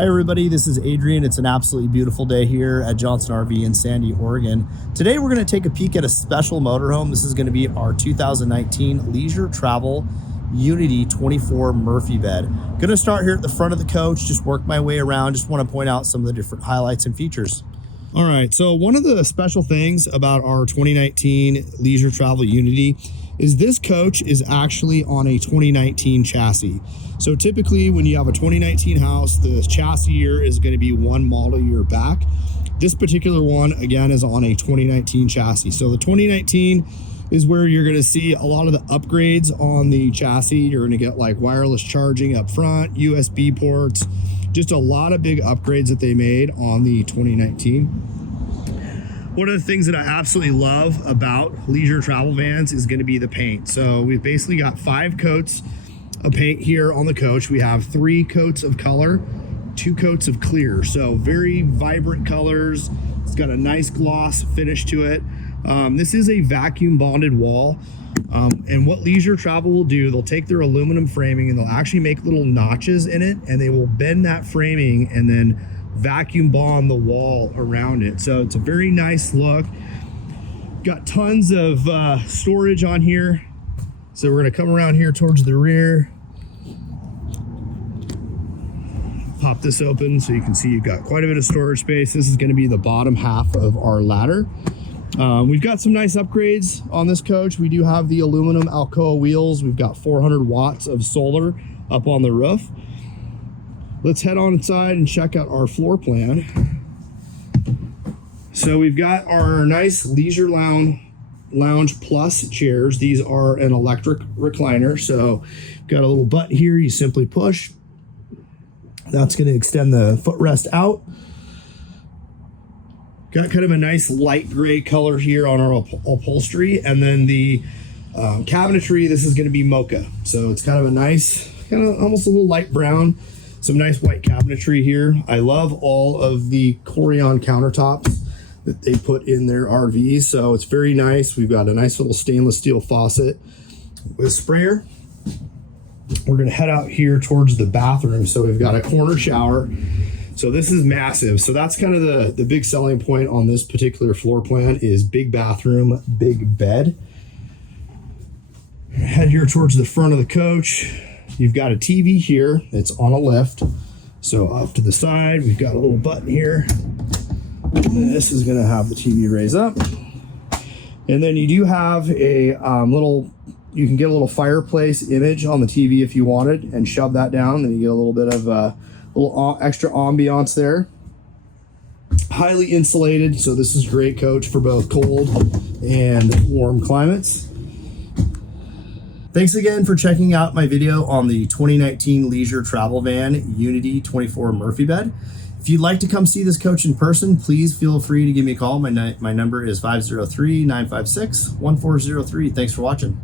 Hi everybody, this is Adrian. It's an absolutely beautiful day here at Johnson RV in Sandy, Oregon. Today we're going to take a peek at a special motorhome. This is going to be our 2019 Leisure Travel Unity 24 Murphy bed. Going to start here at the front of the coach, just work my way around. Just want to point out some of the different highlights and features. All right, so one of the special things about our 2019 Leisure Travel Unity is this coach is actually on a 2019 chassis. So typically when you have a 2019 house, the chassis year is going to be one model year back. This particular one, again, is on a 2019 chassis. So the 2019 is where you're going to see a lot of the upgrades on the chassis. You're going to get like wireless charging up front, USB ports, just a lot of big upgrades that they made on the 2019. One of the things that I absolutely love about leisure travel vans is going to be the paint. So we've basically got 5 coats of paint here on the coach. We have 3 coats of color, 2 coats of clear. So very vibrant colors. It's got a nice gloss finish to it. This is a vacuum bonded wall. And what leisure travel will do, they'll take their aluminum framing and they'll actually make little notches in it, and they will bend that framing and then vacuum bond the wall around it. So it's a very nice look. Got tons of storage on here. So we're going to come around here towards the rear, pop this open so you can see you've got quite a bit of storage space. This is going to be the bottom half of our ladder. We've got some nice upgrades on this coach. We do have the aluminum Alcoa wheels. We've got 400 watts of solar up on the roof. Let's head on inside and check out our floor plan. So we've got our nice Leisure Lounge Plus chairs. These are an electric recliner. So got a little butt here, you simply push. That's going to extend the footrest out. Got kind of a nice light gray color here on our upholstery. And then the cabinetry, this is going to be mocha. So it's kind of a nice, kind of almost a little light brown. Some nice white cabinetry here. I love all of the Corian countertops that they put in their RVs. So it's very nice. We've got a nice little stainless steel faucet with a sprayer. We're going to head out here towards the bathroom. So we've got a corner shower. So this is massive. So that's kind of the big selling point on this particular floor plan is big bathroom, big bed. Head here towards the front of the coach. You've got a TV here. It's on a lift. So off to the side, we've got a little button here. And this is going to have the TV raise up. And then you do have a you can get a little fireplace image on the TV if you wanted and shove that down. Then you get a little bit of a little extra ambiance there. Highly insulated. So this is a great coach for both cold and warm climates. Thanks again for checking out my video on the 2019 Leisure Travel Van Unity 24 Murphy bed. If you'd like to come see this coach in person, please feel free to give me a call. My number is 503-956-1403. Thanks for watching.